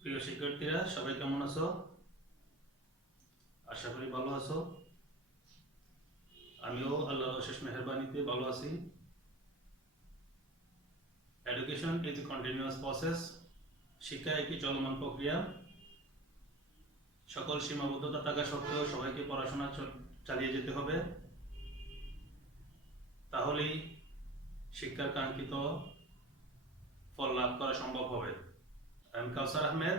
প্রিয় শিক্ষার্থীরা সবাই কেমন আছো? আশা করি ভালো আছো। আমিও আল্লাহর অশেষ মেহেরবানিতে ভালো আছি। Education is a continuous process. শিক্ষা একটি চলমান প্রক্রিয়া। সকল সীমাবদ্ধতা থাকা সত্ত্বেও সবাইকে পড়াশোনা চালিয়ে যেতে হবে, তাহলেই শিক্ষার কাঙ্ক্ষিত ফল লাভ করা সম্ভব হবে। আমি Kawsar Ahmed,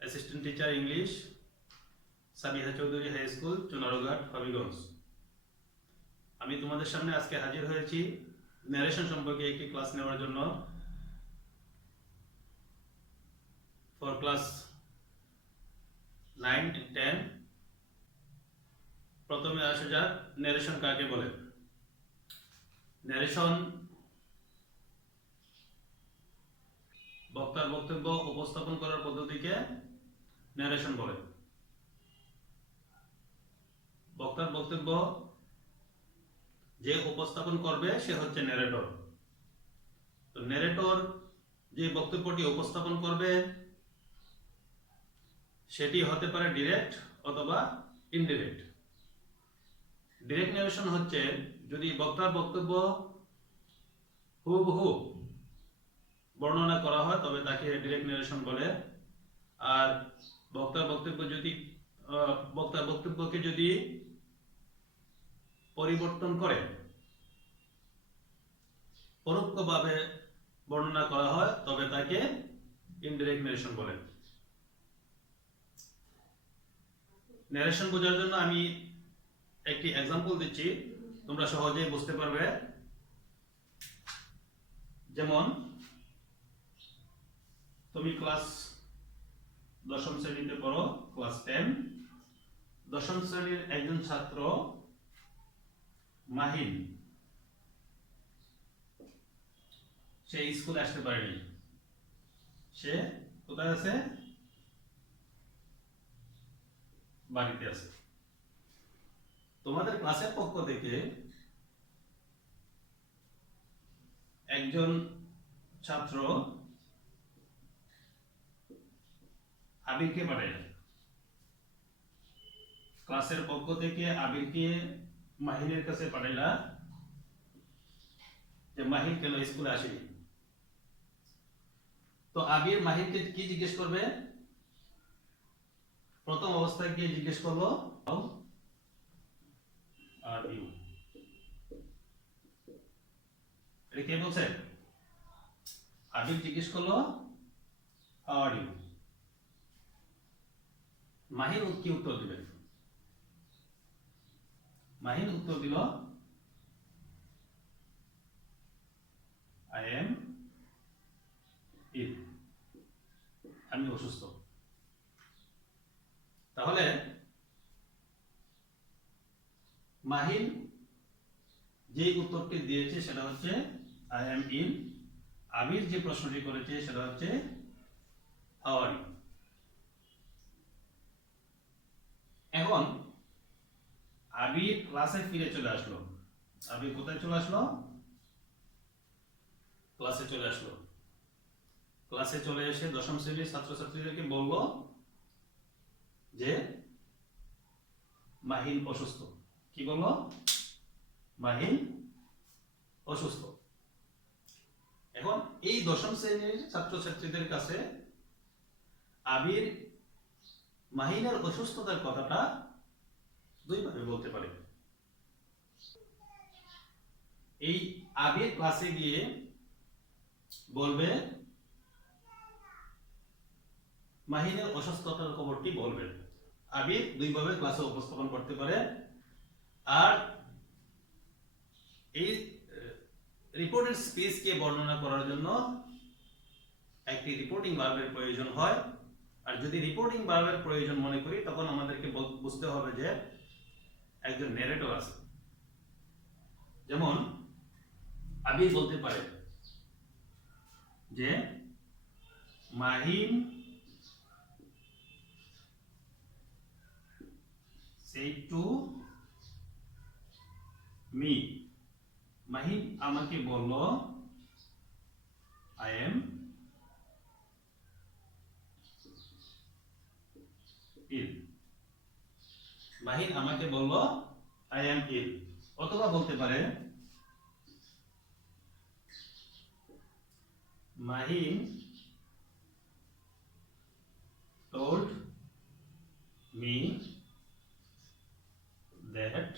assistant teacher English, Sabiha Chowdhury High School, Chunarughat, Habiganj. আমি তোমাদের সামনে আজকে হাজির হয়েছি ন্যারেশন সম্পর্কে একটি ক্লাস নেওয়ার জন্য, ফর ক্লাস 9 and 10। প্রথমে আসা যাক ন্যারেশন কাকে বলে। ন্যারেশন বক্তার বক্তব্য উপস্থাপন করার পদ্ধতিকে ন্যারেশন বলে। বক্তার বক্তব্য যে উপস্থাপন করবে সে হচ্ছে ন্যারেটর। তো ন্যারেটর যে বক্তব্যটি উপস্থাপন করবে সেটি হতে পারে ডিরেক্ট অথবা ইনডিরেক্ট। ডিরেক্ট ন্যারেশন হচ্ছে যদি বক্তার বক্তব্য হুবহু বর্ণনা করা হয় তবে তাকে ডিরেক্ট ন্যারেশন বলে। আর বক্তার বক্তব্যকে যদি পরিবর্তন করে পরোক্ষভাবে বর্ণনা করা হয় তবে তাকে ইনডিরেক্ট ন্যারেশন বলে। ন্যারেশন বোঝার জন্য আমি একটি এক্সাম্পল দিচ্ছি, তোমরা সহজেই বুঝতে পারবে। যেমন তুমি ক্লাস 10ম শ্রেণীতে পড়ো, ক্লাস 10। 10ম শ্রেণীর একজন ছাত্র মাহিন, সে স্কুলে আসতে পারেনি। সে কোথায় আছে? বাড়িতে আছে। তোমাদের ক্লাসের পক্ষ থেকে একজন ছাত্র আবিরকে পাঠায়। ক্লাসের পক্ষ থেকে আবিরকে মাহিনের কাছে পাঠাইলা যে মাহিন কেন স্কুলে আসেনি। তো আবির মাহিনকে কি জিজ্ঞেস করবে? প্রথম অবস্থায় কি জিজ্ঞেস করলো? আর ইউ, এটা কে বলছে? আবির জিজ্ঞেস করলো হাউ আর ইউ। মাহিন কি উত্তর দিবে? মাহিন উত্তর দিল আই এম ইল, আমি অসুস্থ। তাহলে মাহিন যে উত্তরটি দিয়েছে সেটা হচ্ছে আই এম ইল। আবির যে প্রশ্নটি করেছে সেটা হচ্ছে হাউ আর ইউ। এখন আবির ক্লাসে ফিরে চলে আসলো। আবির কোথায় চলে আসলো? ক্লাসে চলে আসলো। ক্লাসে চলে এসে 10ম শ্রেণীর ছাত্রছাত্রীদেরকে বললো যে মাহিন অসুস্থ। কি বললো? মাহিন অসুস্থ। এখন এই 10ম শ্রেণীর ছাত্রছাত্রীদের কাছে আবির মাহিনের অসুস্থতার কথাটা দুইভাবে বলতে পারে। এই আবির ক্লাসে গিয়ে বলবে মাহিনের অসুস্থতার খবরটি বলবে। আবির দুইভাবে ক্লাসে উপস্থাপন করতে পারে। আর এই রিপোর্টের স্পেসকে বর্ণনা করার জন্য একটি রিপোর্টিং ভার্বের প্রয়োজন হয়। আর যদি রিপোর্টিং ভার্বের প্রয়োজন মনে করি তখন আমাদেরকে বুঝতে হবে যে একজন ন্যারেটর আছে। যেমন আবির বলতে পারে যে Mahin said to me, Mahin আমাকে বলল I am ইল। মাহিন আমাকে বলল আই এম ইল, অথবা বলতে পারে Mahin told me that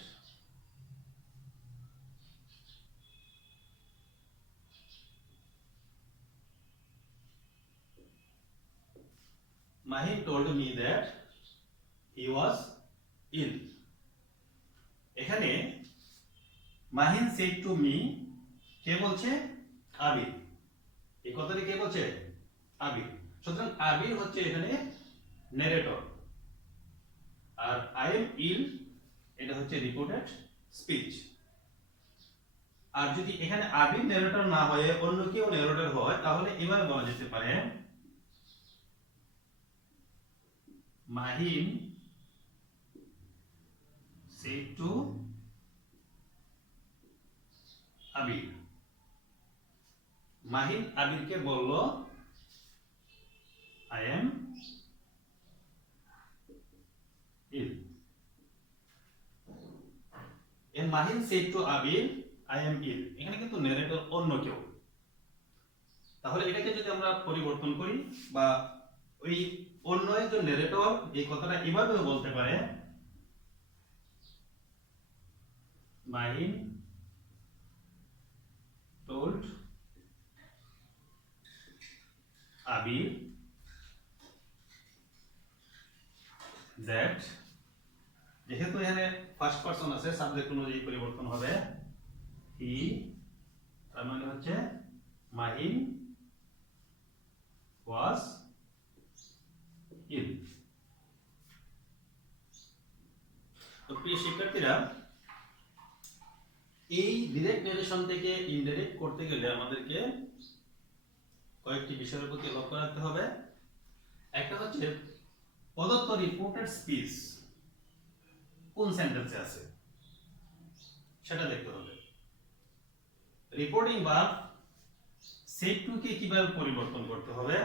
Mahin told me that he was ill. এখানে মাহিন said to me কে বলছে? আবির। এই কথাটি কে বলছে? আবির। সুতরাং আবির হচ্ছে এখানে ন্যারেটর, আর আই এম ইল এটা হচ্ছে রিপোর্টেড স্পিচ। আর যদি এখানে আবির ন্যারেটর না হয়ে অন্য কেউ ন্যারেটর হয়, তাহলে এবার বলা যেতে পারে মাহিন said to আবির। মাহিন আবিরকে বলল I am ill. And Mahin said to Abir I am ill, এখানে কিন্তু ন্যারেটর অন্য কেউ। তাহলে এটাকে যদি আমরা পরিবর্তন করি, বা ওই অন্য একজন ন্যারেটর এই কথাটা এভাবেও বলতে পারে মাহিন told আবির that, যেহেতু এখানে ফার্স্ট পারসন আছে সাবজেক্ট অনুযায়ী পরিবর্তন হবে, হি তার মানে হচ্ছে মাহিন was ill। তো প্রিয় শিক্ষার্থীরা, এই ডিরেক্ট নারেশন থেকে ইনডাইরেক্ট করতে গেলে আমাদেরকে কয়েকটি বিষয়ের প্রতি লক্ষ্য রাখতে হবে। একটা হচ্ছে প্রদত্ত রিপোর্টেড স্পিচ কোন সেন্টেন্সে আছে সেটা দেখতে হবে। রিপোর্টিং ভার্ব সেড টু কে কিভাবে পরিবর্তন করতে হবে,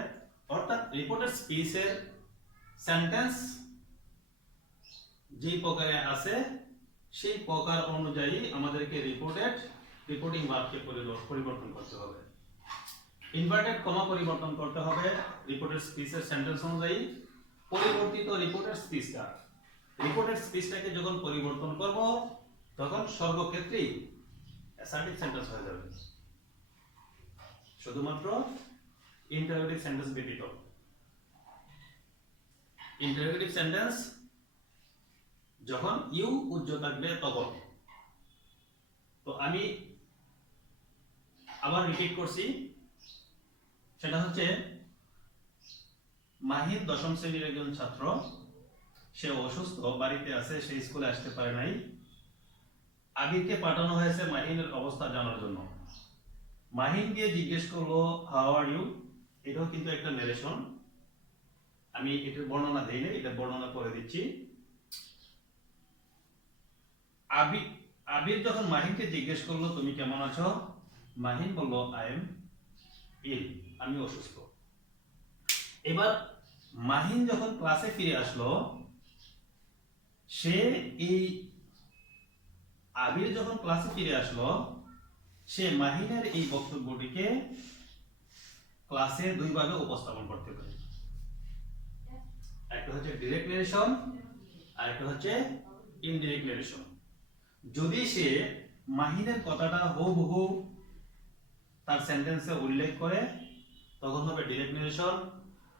অর্থাৎ রিপোর্টেড স্পিচের সেন্টেন্স যে প্রকারে আছে সেই প্রকার অনুযায়ী আমাদেরকে রিপোর্টিং ভার্বকে পরিবর্তন করতে হবে। ইনভার্টেড কমা পরিবর্তন করতে হবে রিপোর্টেড স্পিচের সেন্টেন্স অনুযায়ী। পরিবর্তিত রিপোর্টেড স্পিচটাকে যখন পরিবর্তন করব, তখন সর্বক্ষেত্রেই অ্যাসার্টিভ সেন্টেন্স হয়ে যাবে, শুধুমাত্র ইন্টারোগেটিভ সেন্টেন্স ব্যতীত। ইন্টারোগেটিভ সেন্টেন্স যখন ইউ উজ্জ্ব থাকবে তখন। তো আমি আবার রিপিট করছি, সেটা হচ্ছে মাহিন 10ম শ্রেণীর একজন ছাত্র, সে অসুস্থ, বাড়িতে আছে, সে স্কুলে আসতে পারে নাই। আবিরকে পাঠানো হয়েছে মাহিনের অবস্থা জানার জন্য। মাহিন গিয়ে জিজ্ঞেস করলো হাউ আর ইউ, এটাও কিন্তু একটা নারেশন। আমি এটার বর্ণনা দেই না, এটা বর্ণনা করে দিচ্ছি। আবির যখন মাহিনকে জিজ্ঞেস করলো তুমি কেমন আছো, মাহিন বলল আই এম ইল, আমি অসুস্থ। এবার মাহিন যখন ক্লাসে ফিরে আসলো, সে এই আবির যখন ক্লাসে ফিরে আসলো, সে মাহিনের এই বক্তব্যটিকে ক্লাসে দুইভাবে উপস্থাপন করতে পারে। একটা হচ্ছে ডিরেক্ট নারেশন, আর একটা হচ্ছে ইনডিরেক্ট নারেশন। যদি সে মাহিনের কথাটা হুবহু তার সেন্টেন্সে উল্লেখ করে তখন হবে ডিরেক্ট নারেশন,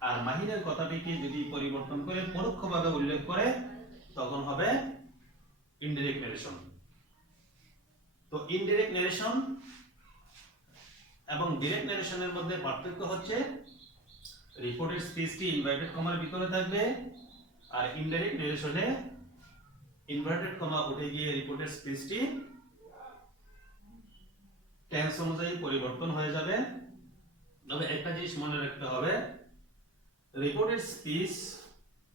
আর মাহিনের কথাটিকে যদি পরিবর্তন করে পরোক্ষভাবে উল্লেখ করে তখন হবে ইনডিরেক্ট নারেশন। তো ইনডিরেক্ট নারেশন এবং ডিরেক্ট নারেশনের মধ্যে পার্থক্য হচ্ছে রিপোর্টেড স্পিচটি ইনভার্টেড কমার ভিতরে থাকবে, আর ইনডাইরেক্ট নারেশনে ইনভার্টেড কমা উঠে গিয়ে রিপোর্টেড স্পিচটি টেন্স অনুযায়ী পরিবর্তন হয়ে যাবে। তবে একটা জিনিস মনে রাখতে হবে, রিপোর্টেড স্পিচ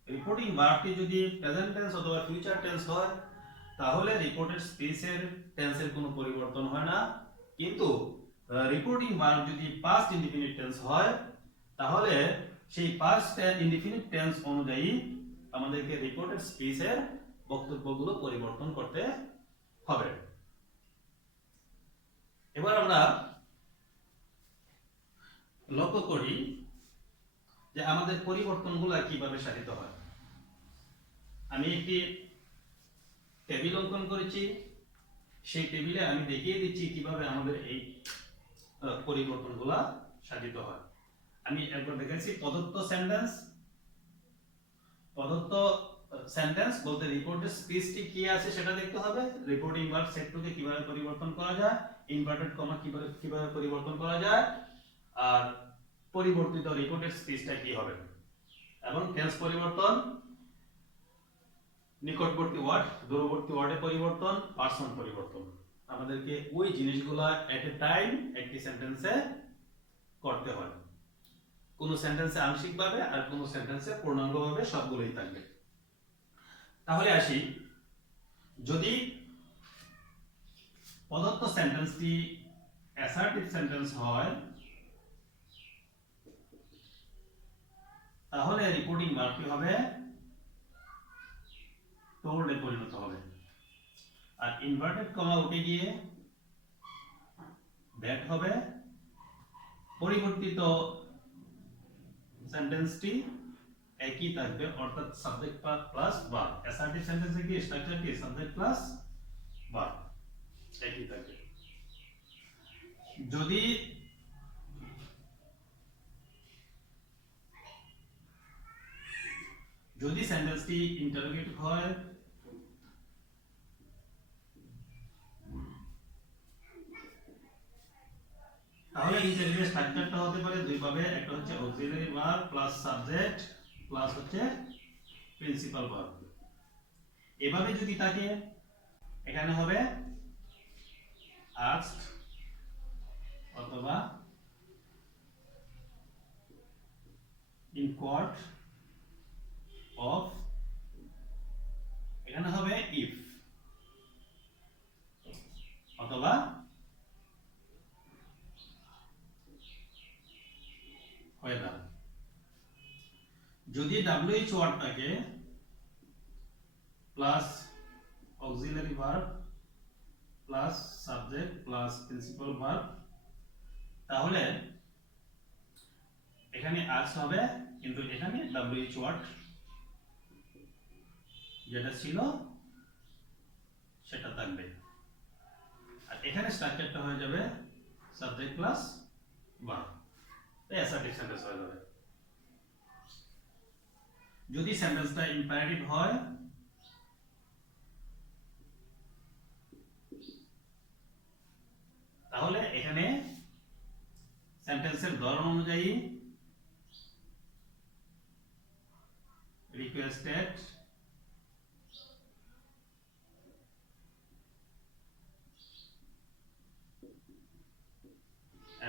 রিপোর্টিং ভার্বটি যদি প্রেজেন্ট টেন্স অথবা ফিউচার টেন্স হয়, তাহলে রিপোর্টেড স্পিচের টেন্সের কোনো পরিবর্তন হয় না। কিন্তু রিপোর্টিং ভার্ব যদি পাস্ট ইনডিফিনিট টেন্স হয়, তাহলে সেই পাস্ট ইনডিফিনিট টেন্স অনুযায়ী আমাদেরকে রিপোর্টেড স্পিচের বক্তব্যগুলো পরিবর্তন করতে হবে। এবার আমরা লক্ষ্য করি যে আমাদের পরিবর্তনগুলো কিভাবে সাধিত হয়। আমি একটি টেবিল অঙ্কন করেছি, সেই টেবিলে আমি দেখিয়ে দিচ্ছি কিভাবে আমাদের এই পরিবর্তনগুলো সাধিত হয়। আমি একবার দেখাচ্ছি প্রদত্ত সেন্টেন্স বলতে রিপোর্টের স্পিচটি কি আছে সেটা দেখতে হবে। রিপোর্টিং ভার্ব সেট টুকে কিভাবে পরিবর্তন করা যায়, ইনভার্টেড কমা কিভাবে পরিবর্তন করা যায়, আর পরিবর্তিত রিপোর্টের স্পিচটা কি হবে, এবং টেন্স পরিবর্তন, নিকটবর্তী ওয়ার্ড দূরবর্তী ওয়ার্ডে পরিবর্তন, পার্সন পরিবর্তন। আমাদেরকে ওই জিনিসগুলো এট এ টাইম একটি সেন্টেন্সে করতে হয়। কোন সেন্টেন্সে আংশিকভাবে আর কোন সেন্টেন্সে পূর্ণাঙ্গভাবে সবগুলোই থাকবে। তাহলে আসি, যদি প্রদত্ত সেন্টেন্সটি অ্যাসার্টিভ সেন্টেন্স হয় তাহলে রিপোর্টিং ভার্বটি হবে টোল্ড এ পরিণত হবে, আর ইনভার্টেড কমা উঠে গিয়ে দ্যাট হবে। পরিবর্তিত সেন্টেন্সটি একই থাকবে, অর্থাৎ সাবজেক্ট প্লাস ভার্ব। অ্যাসার্টিভ সেন্টেন্সে কি স্ট্রাকচার কি সাবজেক্ট প্লাস ভার্ব একই থাকবে। যদি সেন্টেন্সটি ইন্টারোগেটিভ হয় তাহলে ইন্টারোগেটিভ স্ট্রাকচারটা হতে পারে দুই ভাবে, একটা হচ্ছে auxiliary verb plus subject plus হচ্ছে প্রিন্সিপাল ভার্ব। এভাবে যদি থাকে এখানে হবে asked অথবা inquired of, এখানে হবে if অথবা whether। যদি WH ওয়ার্ড থাকে plus auxiliary verb plus subject plus principal verb, তাহলে এখানে asked হবে, কিন্তু এখানে WH ওয়ার্ড যেটা ছিল সেটা থাকবে, আর এখানে স্ট্রাকচারটা হয়ে যাবে সাবজেক্ট প্লাস ভার্ব, তাই অ্যাসার্টিভ সেন্টেন্স হয়ে যাবে। যদি সেন্টেন্সটা ইম্পারেটিভ হয় তাহলে এখানে সেন্টেন্সের ধরন অনুযায়ী রিকোয়েস্টেড,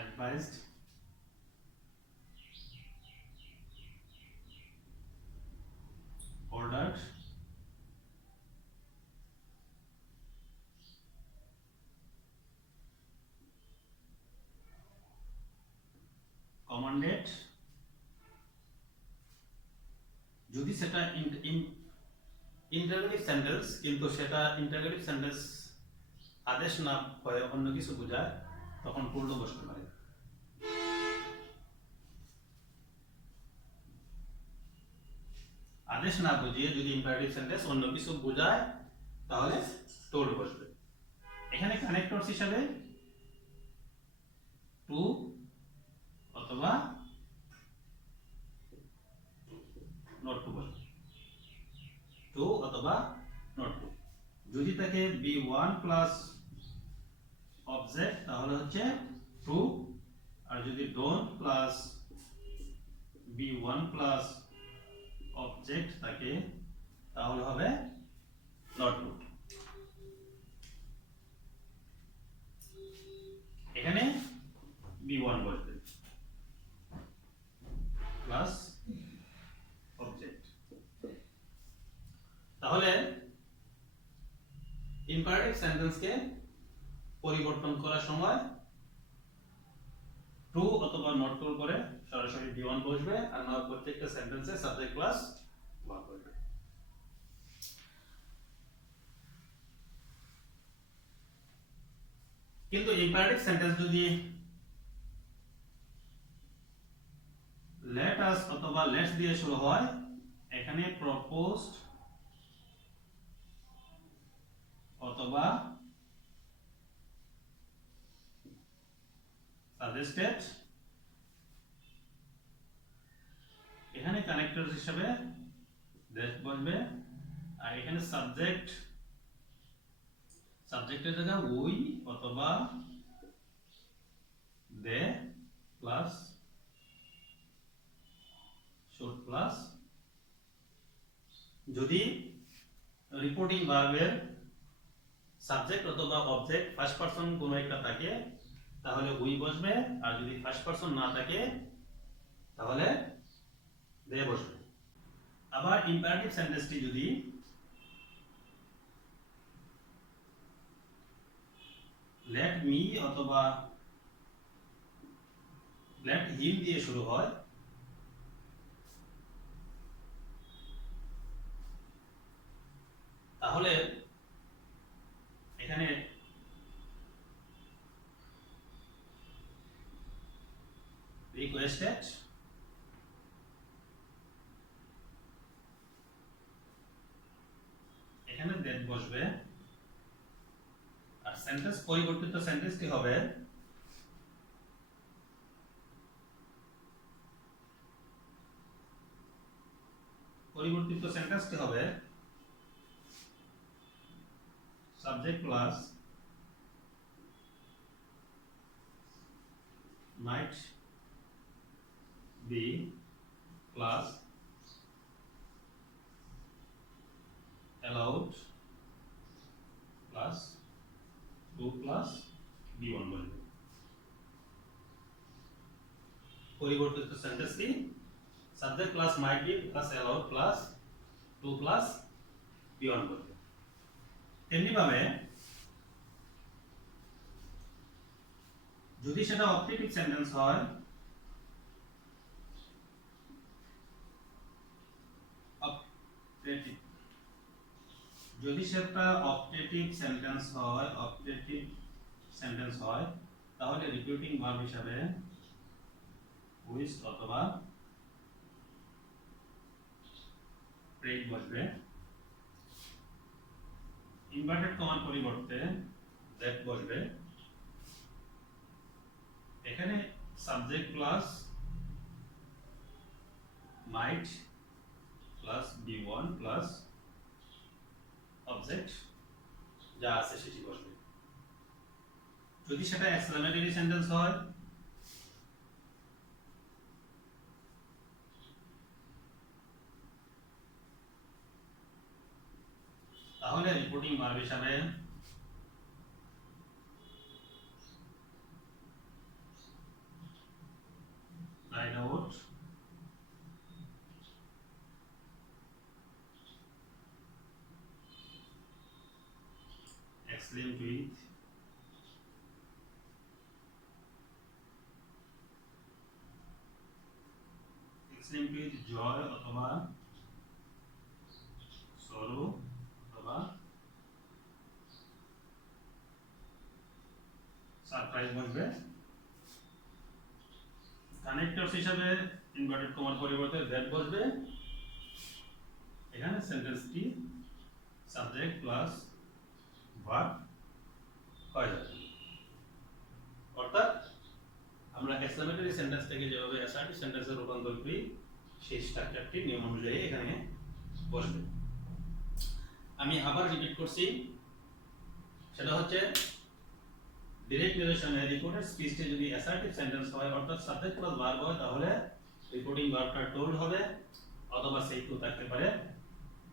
advised, ordered, commanded, যদি সেটা ইন্টারোগেটিভ সেন্টেন্স কিন্তু সেটা ইন্টারোগেটিভ সেন্টেন্স আদেশ না হয়ে অন্য কিছু বোঝায় তখন পূর্ণ বসতে পারে। আদেশ না বুঝিয়ে যদি ইম্পারেটিভ সেন্টেন্স অন্য কিছু বোঝায় তাহলে টোল্ড বসবে। এখানে কানেক্টরস হিসাবে টু অথবা নট টু বসবে, টু অথবা নট টু। যদি থাকে B1 প্লাস অবজেক্ট তাহলে হচ্ছে টু, আর যদি don't plus B1 plus object থাকে তাহলে হবে নট টু। এখানে B1 বসবে প্লাস অবজেক্ট। তাহলে ইম্পারেটিভ সেন্টেন্সকে পরিবর্তন করার সময় টু অথবা নট টু করে সরাসরি B1 বসবে, আর না প্রত্যেকটা সেন্টেন্সে সাবজেক্ট প্লাস ভার্ব বসবে। কিন্তু ইম্পারেটিভ সেন্টেন্স যদি লেট আস অথবা লেটস দিয়ে শুরু হয়, এখানে প্রপোজড অথবা সাজেস্টেড, এখানে কানেক্টর হিসেবে দ্যাট বসবে, আর এখানে সাবজেক্টের জায়গায় উই অথবা দে প্লাস শুড প্লাস, যদি রিপোর্টিং ভার্বের সাবজেক্ট অথবা অবজেক্ট ফার্স্ট পারসন কোনো একটা থাকে তাহলে উই বসবে, আর যদি ফার্স্ট পারসন না থাকে তাহলে দে বসবে। আবার ইম্পারেটিভ সেন্টেন্সটি যদি লেট মি অথবা লেট হিম দিয়ে শুরু হয়, তাহলে এখানে রিকোয়েস্টেড, এখানে দ্যাট বসবে, আর সেন্টেন্স পরিবর্তিত সেন্টেন্সটি হবে subject plus might be plus allowed plus to plus b1 বলবে। পরিবর্তিত সেন্টেন্সটি subject plus might be plus allowed plus to plus b1 বলবে। তেমনি ভাবে যদি সেটা অপটেটিভ সেন্টেন্স হয়, যদি সেটা অপটেটিভ সেন্টেন্স হয় তাহলে রিপিটিং ভার্ব হিসাবে উইচ অথবা প্রেড বসবে। ইনভার্টেড কমার পরিবর্তে দ্যাট বসবে। এখানে সাবজেক্ট প্লাস মাইট প্লাস b1 প্লাস অবজেক্ট যা আছে সেটি বসবে। যদি সেটা এক্সক্লেমেটরি সেন্টেন্স হয় তাহলে রিপোর্টিং ভার্ব হিসাবে right out, exclaimed with, joy অথবা sorrow অথবা সারপ্রাইজ বসবে। কানেক্টরস হিসাবে ইনভার্টেড কমার পরিবর্তে দ্যাট বসবে। এখানে সেন্টেন্সটি সাবজেক্ট প্লাস ভার্ব হয়ে যাবে। অর্থাৎ আমরা এক্সক্লেমেটরি সেন্টেন্স থেকে যেভাবে অ্যাসার্টিভ সেন্টেন্সে রূপান্তর করি সেই স্ট্রাকচারটি নিয়ম অনুযায়ী এখানে বসবে। আমি আবার রিপিট করছি, সেটা হচ্ছে ডিরেক্ট রিলেশনে রিপোর্টেড স্পিচে যদি অ্যাসার্টিভ সেন্টেন্স হয় অর্থাৎ সাবজেক্ট প্লাস ভার্ব হয় তাহলে রিপোর্টিং ভার্বটা টোল্ড হবে অথবা সেই টু থাকতে পারে।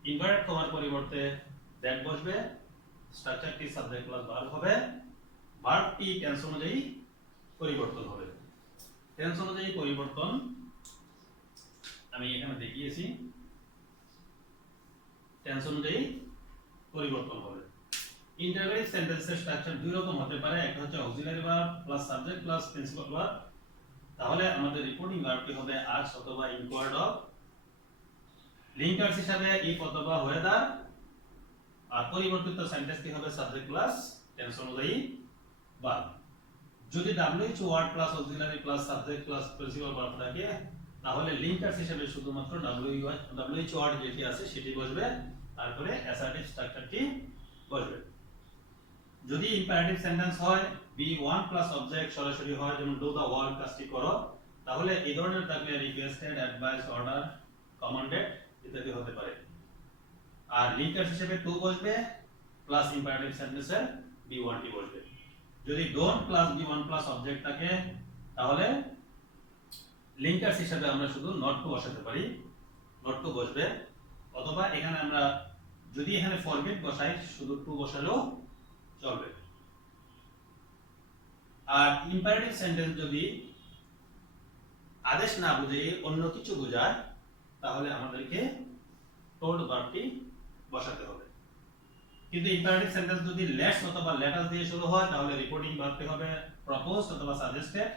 ইনভার্টেড কমার পরিবর্তে দ্যাট বসবে, স্ট্রাকচারটি সাবজেক্ট প্লাস ভার্ব হবে, ভার্বটি টেন্স অনুযায়ী পরিবর্তন হবে। টেন্স অনুযায়ী পরিবর্তন আমি এখানে দেখিয়েছি, টেন্স অনুযায়ী পরিবর্তন হবে। ইন্টারোগেটিভ সেন্টেন্সের স্ট্রাকচার দুই রকম হতে পারে, একটা হচ্ছে auxiliary verb plus subject plus principal verb. তাহলে আমাদের রিপোর্টিং ভার্বটি হবে আজ অথবা ইনকোয়ার্ড অফ। লিঙ্কার্স হিসাবে ইফ অথবা ওয়েদার, আর পরিবর্তিত সেন্টেন্সটি হবে সাবজেক্ট প্লাস টেন্স অনুযায়ী ভার্ব। যদি WH word plus auxiliary plus subject plus principal verb থাকে তাহলে লিঙ্কার্স হিসেবে শুধুমাত্র WH ওয়ার্ড যেটি আছে সেটি বসবে, তারপরে অ্যাসার্টিভ স্ট্রাকচারটি বসবে। যদি ইম্পারেটিভ সেন্টেন্স হয় be1 প্লাস অবজেক্ট সরাসরি হয়, যেমন ডু দ্য ওয়ার্ক কাজটি করো, তাহলে এই ধরনের থাকলে রিকোয়েস্টেড, অ্যাডভাইস, অর্ডার, কমান্ডেড ইত্যাদি হতে পারে। আর লিঙ্কার্স হিসেবে টু বসবে প্লাস ইম্পারেটিভ সেন্টেন্সের be1 টি বসবে। যদি don't plus be1 plus object থাকে তাহলে লিঙ্কার্স হিসেবে আমরা শুধু নট টু বসাতে পারি, নট টু বসবে, অথবা এখানে আমরা যদি এখানে ফরগেট বসাই শুধু টু বসালেও চলবে। আর ইম্পারেটিভ সেন্টেন্স যদি আদেশ না বুঝে অন্য কিছু বোঝায় তাহলে আমাদেরকে টোল্ড ভার্বটি বসাতে হবে। কিন্তু ইম্পারেটিভ সেন্টেন্স যদি লেটস অথবা লেটাস দিয়ে শুরু হয় তাহলে রিপোর্টিং ভার্বটি হবে প্রপোজড অথবা সাজেস্টেড।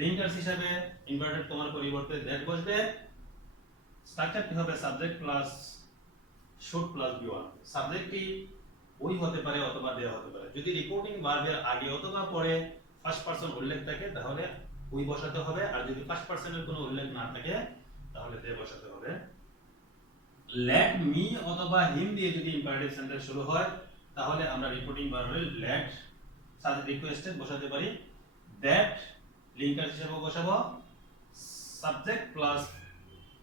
লিঙ্কার্স হিসেবে ইনভার্টেড কমার পরিবর্তে দ্যাট বসবে। স্ট্রাকচারটি হবে subject plus should plus be1। সাবজেক্টটি ওই হতে পারে অথবা দে হতে পারে। যদি রিপোর্টিং ভার্বের আগে অথবা পরে ফার্স্ট পারসন উল্লেখ থাকে তাহলে ওই বসাতে হবে, আর যদি ফার্স্ট পারসনের কোনো উল্লেখ না থাকে তাহলে দে বসাতে হবে। লেট মি অথবা হিম দিয়ে যদি ইম্পারেটিভ সেন্টেন্স শুরু হয় তাহলে আমরা রিপোর্টিং ভার্বের লেট রিকোয়েস্টেড বসাতে পারি। দ্যাট লিঙ্কার হিসেবে বসাবো subject plus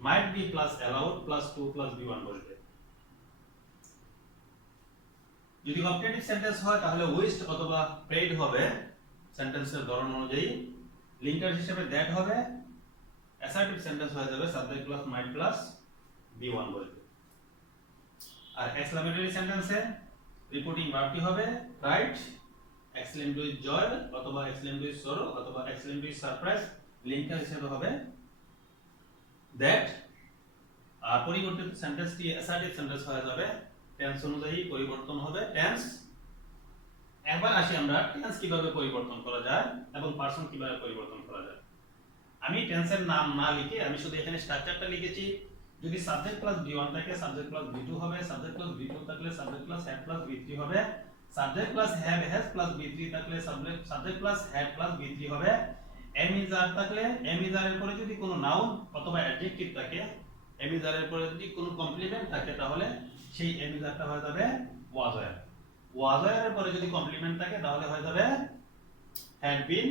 might be plus allowed plus to plus be1 বসবে। যদি অবজেক্টিভ সেন্টেন্স হয় তাহলে উইশড অথবা প্রেড হবে সেন্টেন্সের ধরন অনুযায়ী। লিঙ্কার হিসেবে দ্যাট হবে। অ্যাসার্টিভ সেন্টেন্স হয়ে যাবে সাবজেক্ট প্লাস মাইট প্লাস be1 বসবে। আর এক্সক্লেমেটরি সেন্টেন্সে রিপোর্টিং ভার্বটি হবে রাইট, এক্সেলেন্ট উইথ জয় অথবা এক্সেলেন্ট উইথ সরো অথবা এক্সেলেন্ট উইথ সারপ্রাইজ। লিঙ্কার হিসেবে হবে দ্যাট। আর পরিবর্তিত সেন্টেন্সটি অ্যাসার্টিভ সেন্টেন্স হয়ে যাবে, টেন্স অনুযায়ী পরিবর্তন হবে টেন্স। একবার আসি আমরা টেন্স কিভাবে পরিবর্তন করা যায় এবং পারসন কিভাবে পরিবর্তন করা যায়। আমি টেন্সের নাম না লিখে আমি শুধু এখানে স্ট্রাকচারটা লিখেছি। যদি সাবজেক্ট প্লাস be1 থাকে সাবজেক্ট প্লাস be2 হবে, সাবজেক্ট প্লাস be2 থাকলে subject plus had plus be3 হবে, subject plus have has plus be3 থাকলে subject plus had plus be3 হবে। am is are থাকলে am is are এর পরে যদি কোনো নাউন অথবা অ্যাডজেক্টিভ থাকে, am is are এর পরে যদি কোনো কমপ্লিমেন্ট থাকে তাহলে সেই am is are টা হয়ে যাবে was were। was were এর পরে যদি কমপ্লিমেন্ট থাকে তাহলে হয়ে যাবে had been।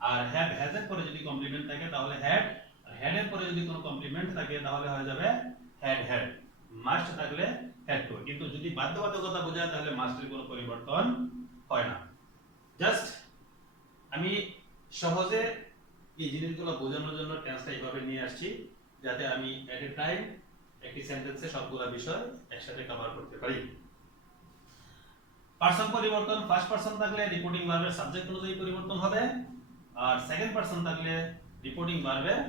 R have has এর পরে যদি কমপ্লিমেন্ট থাকে তাহলে had, আর had এর পরে যদি কোনো কমপ্লিমেন্ট থাকে তাহলে হয়ে যাবে had had। মাস্ট থাকলে had to। কিন্তু যদি বাধ্যবাধকতা বোঝায় তাহলে মাস্টের কোনো পরিবর্তন হয় না। জাস্ট আমি সহজে এই জিনিসগুলো বোঝানোর জন্য টেন্সটা এইভাবে নিয়ে আসছি যাতে আমি এট এ টাইম একটি সেন্টেন্সে সবগুলা বিষয় একসাথে কভার করতে পারি। পারসন পরিবর্তন ফার্স্ট পারসন থাকলে রিপোর্টিং ভার্বের সাবজেক্ট অনুযায়ী পরিবর্তন হবে, আর সেকেন্ড পারসন থাকলে রিপোর্টিং ভার্বের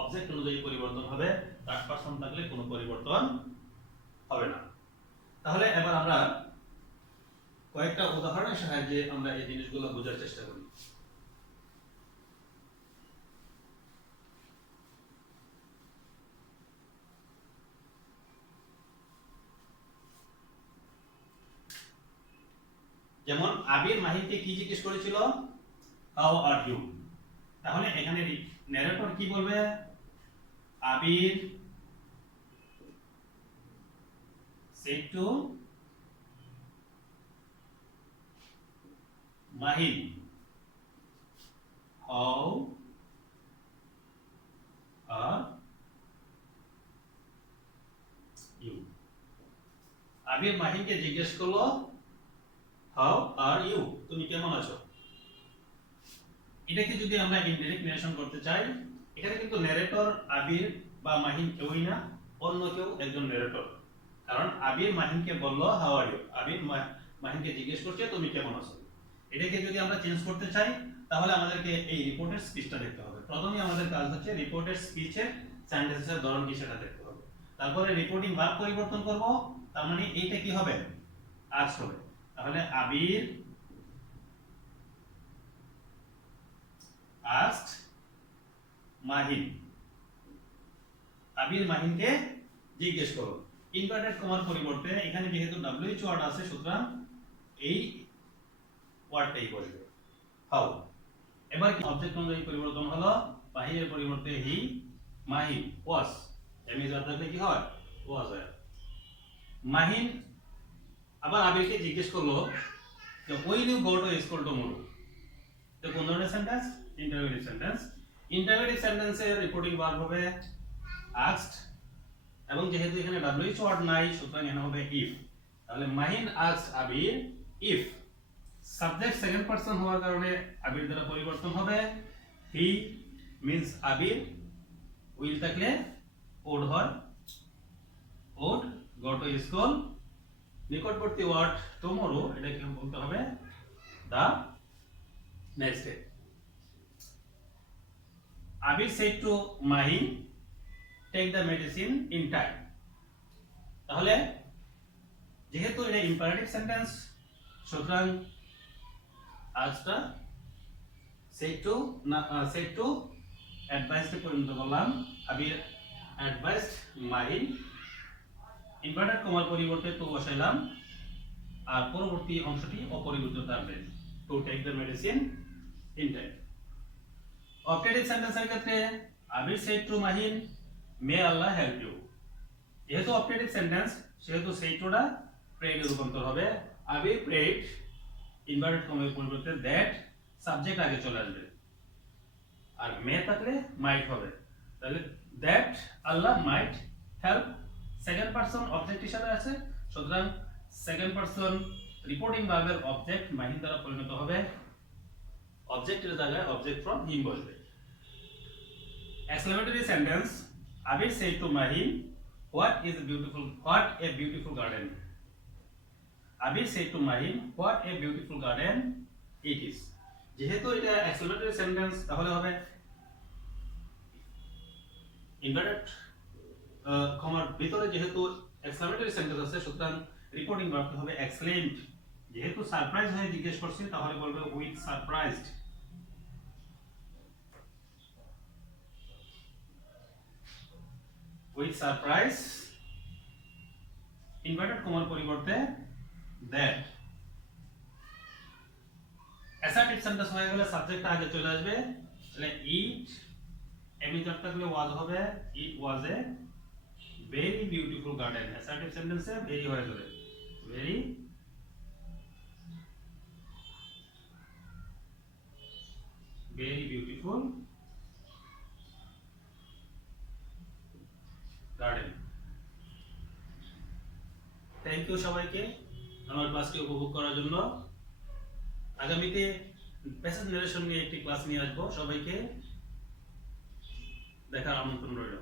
অবজেক্ট অনুযায়ী পরিবর্তন হবে, থার্ড পারসন থাকলে কোনো পরিবর্তন হবে না। তাহলে এবার আমরা কয়েকটা উদাহরণের সাহায্যে আমরা এই জিনিসগুলো বোঝার চেষ্টা করি। যেমন আবির মাহিরকে কি জিজ্ঞেস করেছিল, হাউ আর ইউ। তাহলে এখানে ন্যারেটর কি বলবে, আবির said to Mahir, how are you। আবির মাহিরকে জিজ্ঞেস করলো হাউ আর ইউ, তুমি কেমন আছো। এটাকে যদি আমরা ইনডাইরেক্ট ন্যারেশন করতে চাই, এখানে কিন্তু ন্যারেটর আবির বা মাহিন কেউই না, অন্য কেউ একজন ন্যারেটর। কারণ আবির মাহিনকে বললো হাউ আর ইউ, আবির মাহিনকে জিজ্ঞেস করছে তুমি কেমন আছো। এটাকে যদি আমরা চেঞ্জ করতে চাই তাহলে আমাদেরকে এই রিপোর্টের স্পিচটা দেখতে হবে। প্রথমেই আমাদের কাজ হচ্ছে রিপোর্টের স্পিচের সেন্টেন্সের ধরন কি সেটা দেখতে হবে। তারপরে রিপোর্টিং ভার্ব পরিবর্তন করব, তার মানে এইটা কি হবে, আস্ক হবে। তাহলে আবির asked মাহিন, আবির মাহিনকে জিজ্ঞেস করো। ইনভার্টেড কমার পরিবর্তে এখানে যেহেতু WH ওয়ার্ড আছে সুতরাং এই ওয়ার্ডটাই বসবে হাউ। এবার কি অবজেক্ট অনুযায়ী পরিবর্তন হলো, মাহিনের পরিবর্তে হি, মাহিন ওয়াজ, এমিজার থাকলে কি হয় ওয়াজ হয়। মাহিন আবার আবিরকে জিজ্ঞেস করলো যে will you go to school tomorrow. তো কোন ধরনের সেন্টেন্স? Interrogative sentence. ইন্টারোগেটিভ সেন্টেন্সের রিপোর্টিং ভার্ব হবে আস্কড, এবং যেহেতু এখানে ডাব্লিউএইচ ওয়ার্ড নাই সুতরাং এখানে হবে ইফ। তাহলে Mahin asked Abir if, subject second person হওয়ার কারণে আবির দ্বারা পরিবর্তন হবে হি মিন্স আবির, উইল থাকলে ওড হয় ওড, গো টু স্কুল, নিকটবর্তী ওয়ার্ড টুমরো, এটাকে বলতে হবে the next day. Abir said to Mahin take the medicine in time। তাহলে যেহেতু এটা ইম্পারেটিভ সেন্টেন্স সুতরাং আজটা said to অ্যাডভাইস তে পরিণত করলাম, আবির অ্যাডভাইসড মাহিন, ইনভার্টেড কমার পরিবর্তে টু বসাইলাম, আর পরবর্তী অংশটি অপরিবর্তিত থাকবে to take the medicine in time. Objective সেন্টেন্সের ক্ষেত্রে Abir said to Mahin may Allah help you. যেহেতু অবজেক্টিভ সেন্টেন্স সেহেতু সেড টুটা প্রেড এ রূপান্তর হবে, আবির প্রেড, ইনভার্টেড কমার পরিবর্তে দ্যাট, সাবজেক্ট আগে চলে আসবে, আর মে থাকলে মাইট হবে। তাহলে that Allah mite help, second person object হিসেবে আছে সুতরাং সেকেন্ড পারসন রিপোর্টিং ভার্বের অবজেক্ট মাহিন দ্বারা পরিণত হবে, অবজেক্টের জায়গায় অবজেক্ট ফ্রম হিম বসবে। Exclamatory sentence Abir said to Mahin what a beautiful garden. Abir said to Mahin what a beautiful garden it is. যেহেতু এটা এক্সক্লেমেটরি সেন্টেন্স তাহলে হবে ইনভার্টেড কমার ভিতরে যেহেতু এক্সক্লেমেটরি সেন্টেন্স আছে সুতরাং রিপোর্টিং ভার্বটি হবে এক্সক্লেমড। যেহেতু সারপ্রাইজ হয়ে জিজ্ঞেস করছি তাহলে বলবে with surprised. With surprise, inverted কমার পরিবর্তে দ্যাট। অ্যাসার্টিভ সেন্টেন্স হয়ে গেলে সাবজেক্ট আগে চলে আসবে, তাহলে ইট, এমিজার থাকলে ওয়াজ হবে it was a very beautiful garden. Assertive সেন্টেন্সে ভেরি হয়ে যাবে very beautiful garden. Thank you সবাইকে আমার ক্লাসটি উপভোগ করার জন্য। আগামীতে প্যাসেজ নারেশন নিয়ে একটি ক্লাস নিয়ে আসবো, সবাইকে দেখার আমন্ত্রণ রইল।